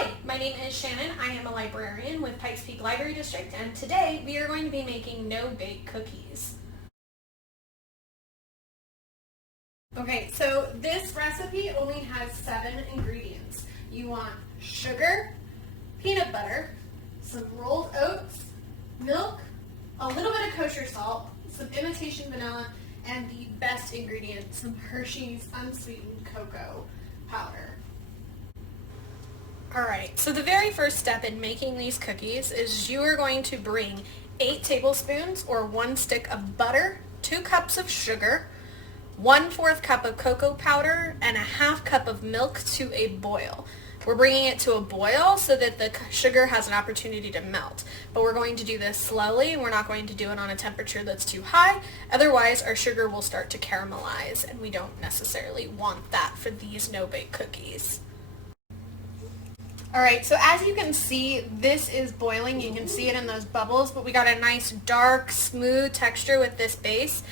Hi, my name is Shannon. I am a librarian with Pikes Peak Library District, and today we are going to be making no-bake cookies. Okay, so this recipe only has 7 ingredients. You want sugar, peanut butter, some rolled oats, milk, a little bit of kosher salt, some imitation vanilla, and the best ingredient, some Hershey's unsweetened cocoa powder. Alright, so the very first step in making these cookies is you are going to bring 8 tablespoons or 1 stick of butter, 2 cups of sugar, 1/4 cup of cocoa powder, and a 1/2 cup of milk to a boil. We're bringing it to a boil so that the sugar has an opportunity to melt. But we're going to do this slowly, and we're not going to do it on a temperature that's too high. Otherwise, our sugar will start to caramelize, and we don't necessarily want that for these no-bake cookies. Alright, so as you can see, this is boiling. You can see it in those bubbles, but we got a nice dark, smooth texture with this base.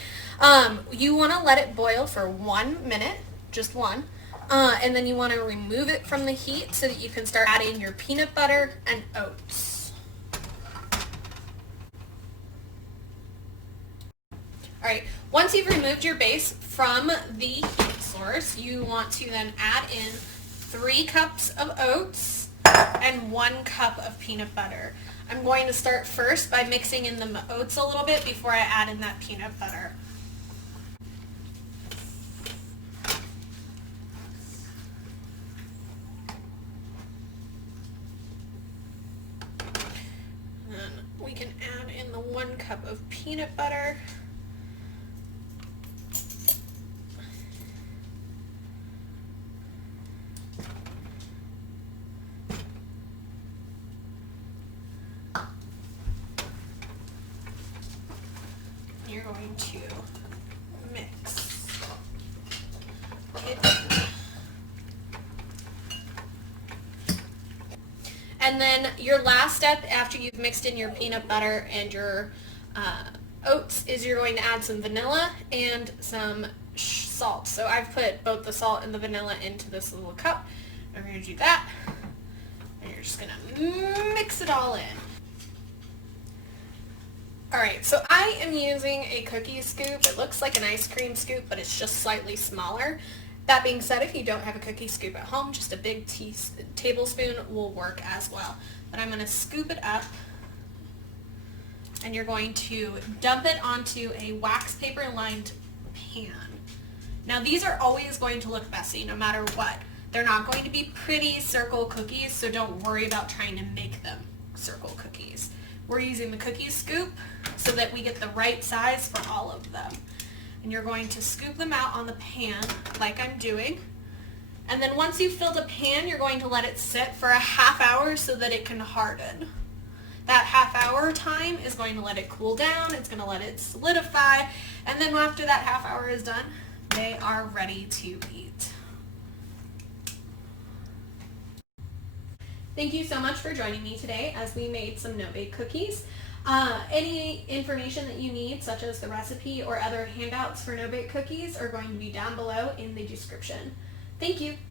You want to let it boil for 1 minute, just one, and then you want to remove it from the heat so that you can start adding your peanut butter and oats. Alright, once you've removed your base from the heat source, you want to then add in 3 cups of oats and 1 cup of peanut butter. I'm going to start first by mixing in the oats a little bit before I add in that peanut butter. Then we can add in the 1 cup of peanut butter. You're going to mix it in. And then your last step after you've mixed in your peanut butter and your oats is you're going to add some vanilla and some salt. So I've put both the salt and the vanilla into this little cup. I'm going to do that. And you're just going to mix it all in. Alright, so I am using a cookie scoop. It looks like an ice cream scoop, but it's just slightly smaller. That being said, if you don't have a cookie scoop at home, just a big tablespoon will work as well. But I'm going to scoop it up, and you're going to dump it onto a wax paper lined pan. Now these are always going to look messy no matter what. They're not going to be pretty circle cookies, so don't worry about trying to make them circle cookies. We're using the cookie scoop so that we get the right size for all of them. And you're going to scoop them out on the pan like I'm doing. And then once you've filled a pan, you're going to let it sit for a 1/2 hour so that it can harden. That 1/2 hour time is going to let it cool down, it's going to let it solidify, and then after that 1/2 hour is done, they are ready to eat. Thank you so much for joining me today as we made some no-bake cookies. Any information that you need, such as the recipe or other handouts for no-bake cookies, are going to be down below in the description. Thank you.